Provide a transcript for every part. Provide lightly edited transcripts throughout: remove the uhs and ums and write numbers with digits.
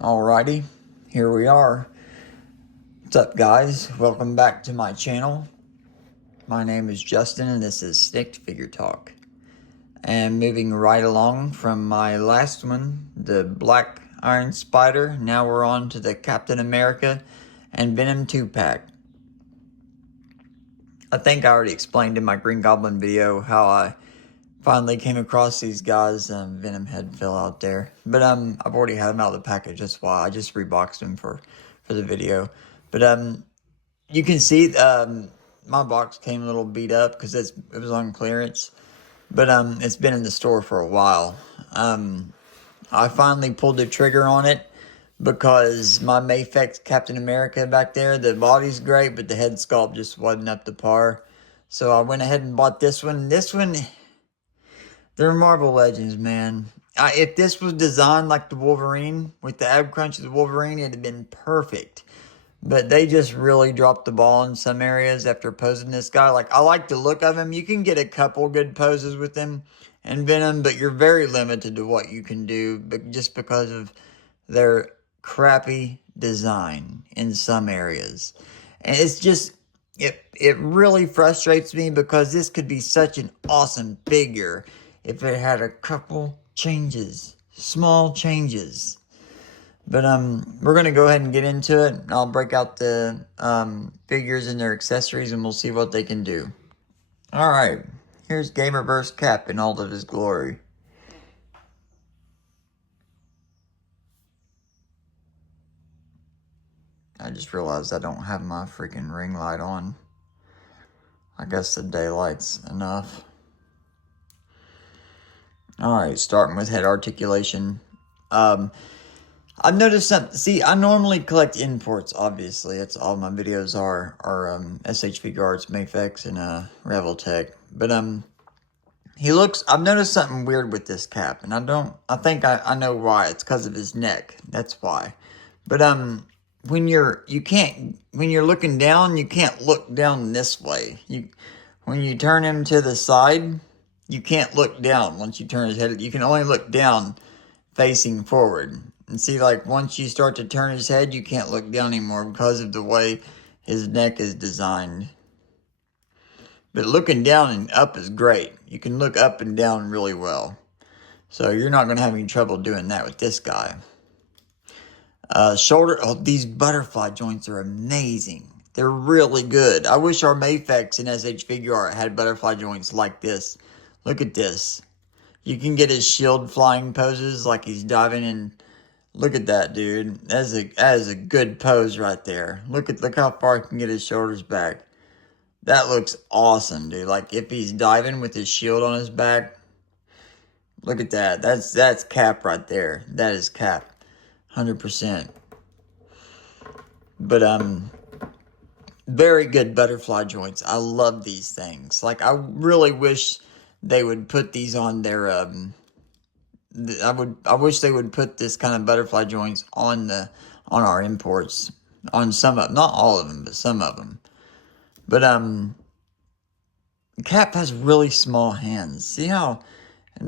Alrighty, here we are. What's up, guys? Welcome back to my channel. My name is Justin, and this is Stick Figure Talk. And moving right along from my last one, the Black Iron Spider, now we're on to the Captain America and Venom 2-pack. I think I already explained in my Green Goblin video how I finally came across these guys. Venom head fell out there, but I've already had them out of the package. That's why I just reboxed them for the video. But you can see my box came a little beat up because it was on clearance, but it's been in the store for a while. I finally pulled the trigger on it because my Mayfix Captain America back there, the body's great, but the head sculpt just wasn't up to par. So I went ahead and bought this one. This one, they're Marvel Legends, man. If this was designed like the Wolverine, with the ab crunch of the Wolverine, it'd have been perfect. But they just really dropped the ball in some areas after posing this guy. Like, I like the look of him. You can get a couple good poses with him and Venom, but you're very limited to what you can do, but just because of their crappy design in some areas. And it's just, it really frustrates me because this could be such an awesome figure if it had a couple changes, small changes. But we're going to go ahead and get into it. I'll break out the figures and their accessories, and we'll see what they can do. Alright, here's Gamerverse Cap in all of his glory. I just realized I don't have my freaking ring light on. I guess the daylight's enough. Alright, starting with head articulation. I've noticed something. See, I normally collect imports, obviously. That's all my videos are SH Figure Arts, Mayfix, and Reveltech. But I've noticed something weird with this cap, and I think I know why. It's because of his neck. That's why. But when you're looking down, you can't look down this way. When you turn him to the side, you can't look down. Once you turn his head, you can only look down facing forward. And see, like, once you start to turn his head, you can't look down anymore because of the way his neck is designed. But looking down and up is great. You can look up and down really well. So you're not going to have any trouble doing that with this guy. These butterfly joints are amazing. They're really good. I wish our Mayfix and SH Figure Art had butterfly joints like this. Look at this. You can get his shield flying poses like he's diving in. Look at that, dude. That is a good pose right there. Look how far he can get his shoulders back. That looks awesome, dude. Like, if he's diving with his shield on his back. Look at that. That's Cap right there. That is Cap. 100%. But, very good butterfly joints. I love these things. Like, I really wish they would put these on their, I wish they would put this kind of butterfly joints on our imports. On some of them. Not all of them, but some of them. But, Cap has really small hands. See how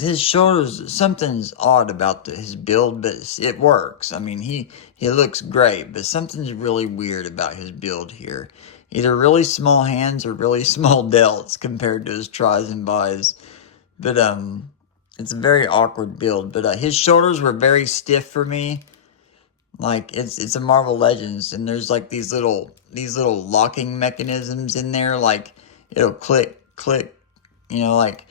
his shoulders, something's odd about his build, but it works. I mean, he looks great, but something's really weird about his build here. Either really small hands or really small delts compared to his tries and buys. But, it's a very awkward build. But, his shoulders were very stiff for me. Like, it's a Marvel Legends, and there's like these little locking mechanisms in there. Like, it'll click, you know, like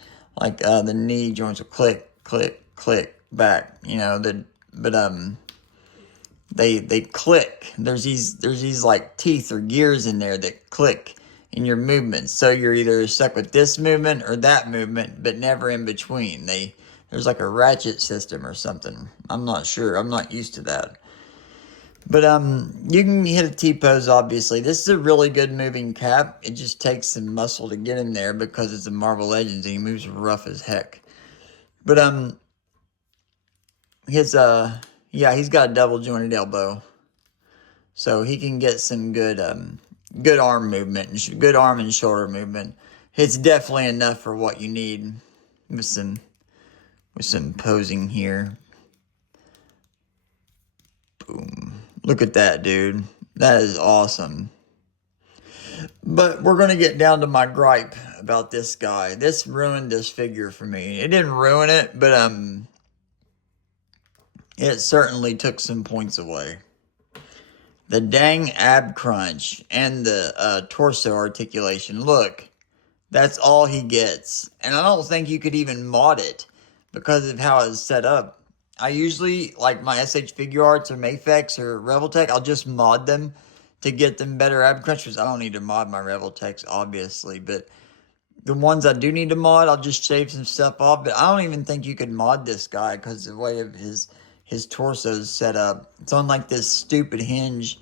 the knee joints will click back, you know. They click. There's these like teeth or gears in there that click in your movements. So you're either stuck with this movement or that movement, but never in between. There's like a ratchet system or something. I'm not sure. I'm not used to that. But you can hit a T-pose, obviously. This is a really good moving Cap. It just takes some muscle to get him there because it's a Marvel Legends and he moves rough as heck. But he's got a double jointed elbow. So he can get some good arm movement and good arm and shoulder movement. It's definitely enough for what you need with some posing here. Look at that, dude. That is awesome. But we're going to get down to my gripe about this guy. This ruined this figure for me. It didn't ruin it, but it certainly took some points away. The dang ab crunch and the torso articulation. Look, that's all he gets. And I don't think you could even mod it because of how it's set up. I usually, like my SH Figure Arts or Mafex or Reveltech, I'll just mod them to get them better ab crunchers. I don't need to mod my Reveltechs, obviously, but the ones I do need to mod, I'll just shave some stuff off. But I don't even think you could mod this guy because the way of his torso is set up. It's on like this stupid hinge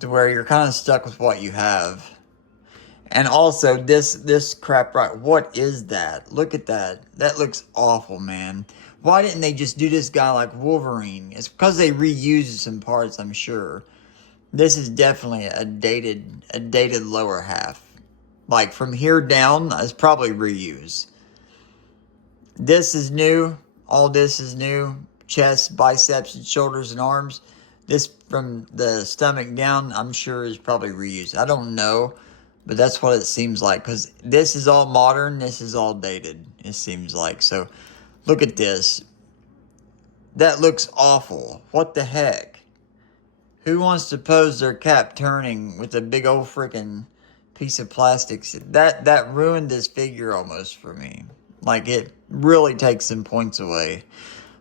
to where you're kind of stuck with what you have. And also, this crap, right? What is that? Look at that. That looks awful, man. Why didn't they just do this guy like Wolverine? It's because they reused some parts, I'm sure. This is definitely a dated lower half. Like from here down, it's probably reuse. This is new. All this is new. Chest, biceps, and shoulders and arms. This from the stomach down, I'm sure is probably reused. I don't know. But that's what it seems like, because this is all modern, this is all dated, it seems like. So, look at this. That looks awful. What the heck? Who wants to pose their cap turning with a big old freaking piece of plastic? That ruined this figure almost for me. Like, it really takes some points away.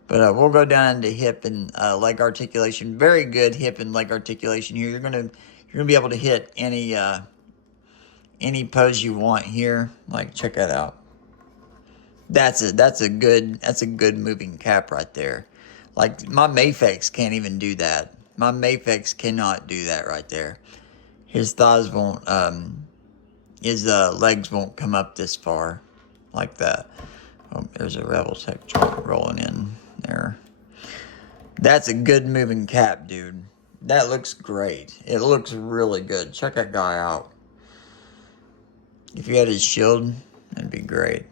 But we'll go down into hip and leg articulation. Very good hip and leg articulation here. You're gonna be able to hit any pose you want here. Like, check that out. That's a good moving cap right there. Like, my Mafex can't even do that. My Mafex cannot do that right there. His thighs won't his legs won't come up this far like that. Oh, there's a Reveltech joint rolling in there. That's a good moving cap, dude. That looks great. It looks really good. Check that guy out. If you had his shield, that'd be great.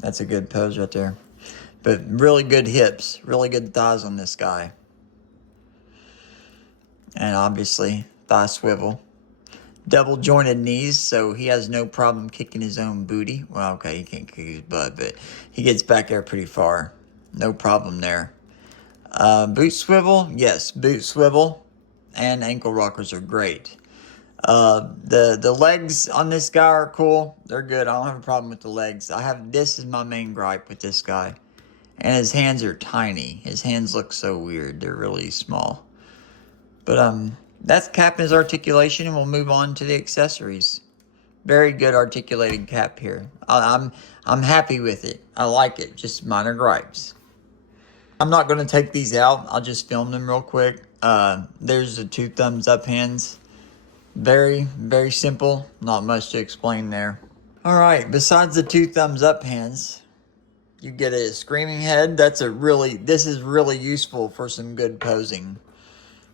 That's a good pose right there. But really good hips, really good thighs on this guy. And obviously, thigh swivel. Double jointed knees, so he has no problem kicking his own booty. Well, okay, he can't kick his butt, but he gets back there pretty far. No problem there. Boot swivel, yes, boot swivel and ankle rockers are great. The legs on this guy are cool. They're good. I don't have a problem with the legs. This is my main gripe with this guy. And his hands are tiny. His hands look so weird. They're really small. But that's cap his articulation, and we'll move on to the accessories. Very good articulated cap here. I'm happy with it. I like it. Just minor gripes. I'm not going to take these out. I'll just film them real quick. There's the 2 thumbs up hands. Very, very simple. Not much to explain there. Alright, besides the 2 thumbs up hands, you get a screaming head. This is really useful for some good posing.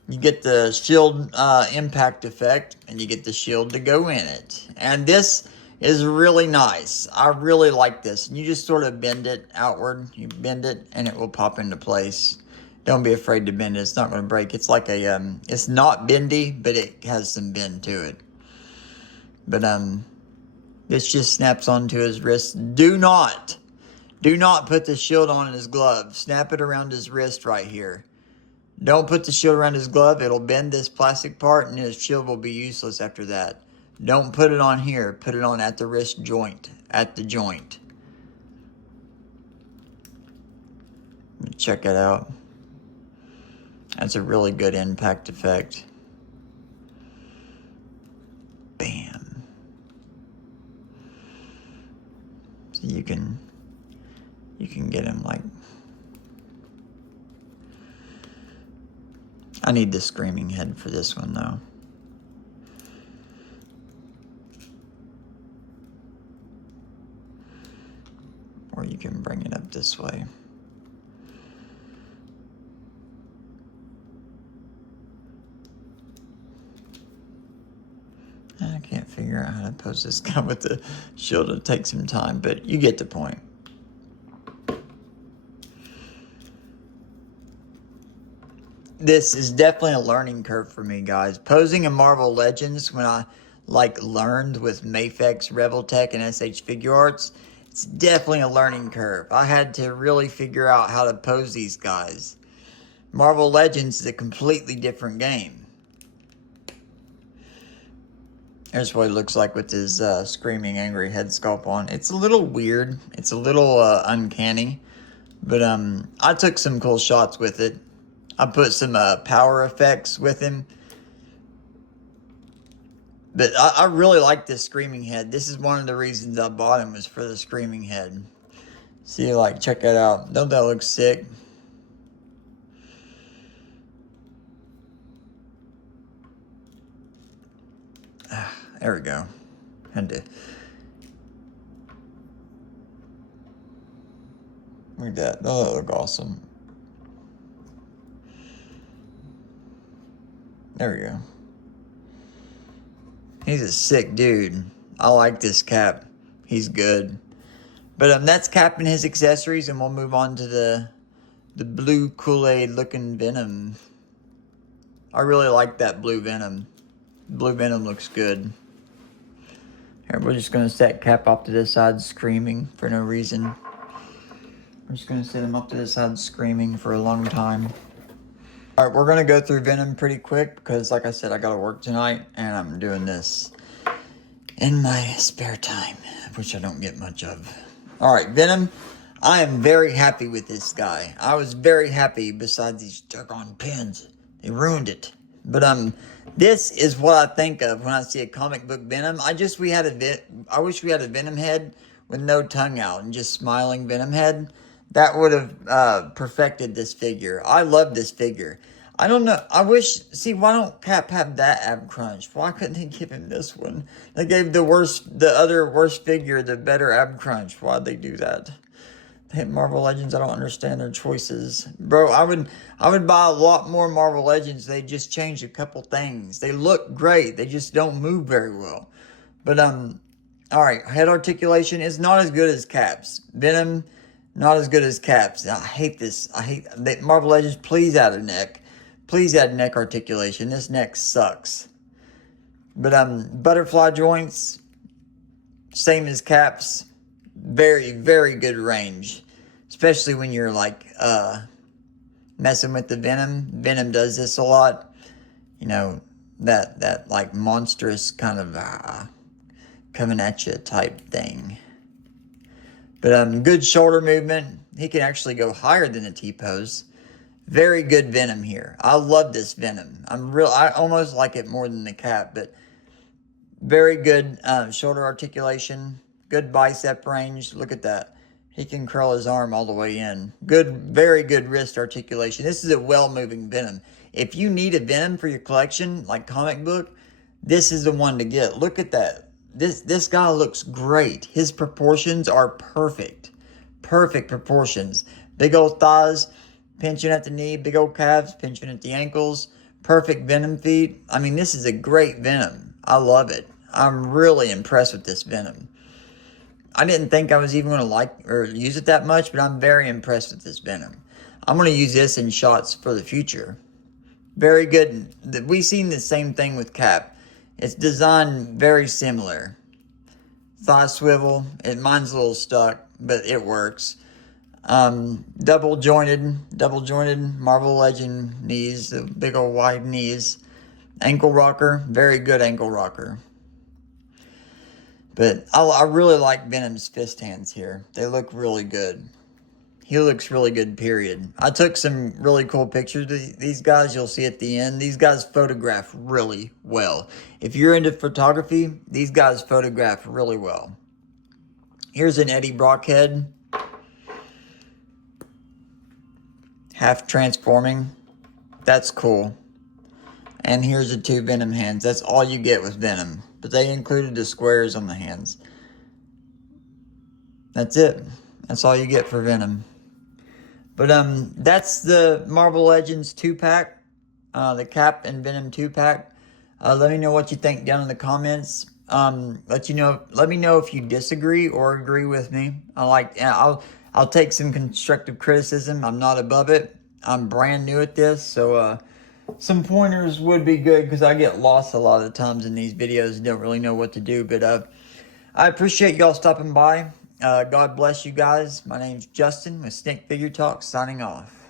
You get the shield impact effect, and you get the shield to go in it. And this is really nice. I really like this. And you just sort of bend it outward. You bend it, and it will pop into place. Don't be afraid to bend it. It's not going to break. It's like it's not bendy, but it has some bend to it. But this just snaps onto his wrist. Do not put the shield on his glove. Snap it around his wrist right here. Don't put the shield around his glove. It'll bend this plastic part, and his shield will be useless after that. Don't put it on here. Put it on at the wrist joint. At the joint. Check it out. That's a really good impact effect. Bam. So you can get him like... I need the screaming head for this one, though. Or you can bring it up this way. I can't figure figure out how to pose this guy with the shield. It'll take some time, but you get the point. This is definitely a learning curve for me, guys. Posing in Marvel Legends, when I learned with Mafex, Reveltech, and SH Figure Arts, it's definitely a learning curve. I had to really figure out how to pose these guys. Marvel Legends is a completely different game. Here's what he looks like with his screaming angry head sculpt on. It's a little weird. It's a little uncanny. But I took some cool shots with it. I put some power effects with him. But I really like this screaming head. This is one of the reasons I bought him, was for the screaming head. See, check that out. Don't that look sick? There we go. Had to. Look at that. Oh, that look awesome. There we go. He's a sick dude. I like this Cap. He's good. But that's Cap and his accessories, and we'll move on to the blue Kool-Aid looking Venom. I really like that blue Venom. Blue Venom looks good. Here, we're just going to set Cap up to this side screaming for no reason. We're just going to set him up to this side screaming for a long time. Alright, we're going to go through Venom pretty quick because, like I said, I got to work tonight, and I'm doing this in my spare time, which I don't get much of. Alright, Venom. I am very happy with this guy. I was very happy besides these doggone pins. They ruined it. But this is what I think of when I see a comic book Venom. I wish we had a Venom head with no tongue out and just smiling Venom head. That would have perfected this figure. I love this figure. I don't know. Why don't Cap have that ab crunch? Why couldn't they give him this one? They gave the other worst figure the better ab crunch. Why'd they do that? Marvel Legends, I don't understand their choices. Bro, I would buy a lot more Marvel Legends. They just changed a couple things. They look great. They just don't move very well. But, alright, head articulation is not as good as Cap's. Venom, not as good as Cap's. I hate this. Marvel Legends, please add a neck. Please add neck articulation. This neck sucks. But, butterfly joints, same as Cap's. Very, very good range. Especially when you're messing with the Venom. Venom does this a lot. You know, that monstrous kind of coming at you type thing. But good shoulder movement. He can actually go higher than the T-pose. Very good Venom here. I love this Venom. I almost like it more than the Cap, but very good shoulder articulation. Good bicep range. Look at that. He can curl his arm all the way in. Very good wrist articulation. This is a well-moving Venom. If you need a Venom for your collection, like comic book, this is the one to get. Look at that. This guy looks great. His proportions are perfect. Perfect proportions. Big old thighs, pinching at the knee. Big old calves, pinching at the ankles. Perfect Venom feet. I mean, this is a great Venom. I love it. I'm really impressed with this Venom. I didn't think I was even going to like or use it that much, but I'm very impressed with this Venom. I'm going to use this in shots for the future. Very good. We've seen the same thing with Cap. It's designed very similar. Thigh swivel. Mine's a little stuck, but it works. Double jointed Marvel Legend knees. The big old wide knees. Ankle rocker. Very good ankle rocker. But I really like Venom's fist hands here. They look really good. He looks really good, period. I took some really cool pictures of these guys. You'll see at the end. These guys photograph really well. If you're into photography, these guys photograph really well. Here's an Eddie Brock head. Half transforming. That's cool. And here's the two Venom hands. That's all you get with Venom. But they included the squares on the hands. That's it. That's all you get for Venom. But that's the Marvel Legends 2-pack. The Cap and Venom 2-pack. Let me know what you think down in the comments. Let me know if you disagree or agree with me. I'll take some constructive criticism. I'm not above it. I'm brand new at this, so some pointers would be good because I get lost a lot of the times in these videos and don't really know what to do. But I appreciate y'all stopping by. God bless you guys. My name's Justin with Snake Figure Talk, signing off.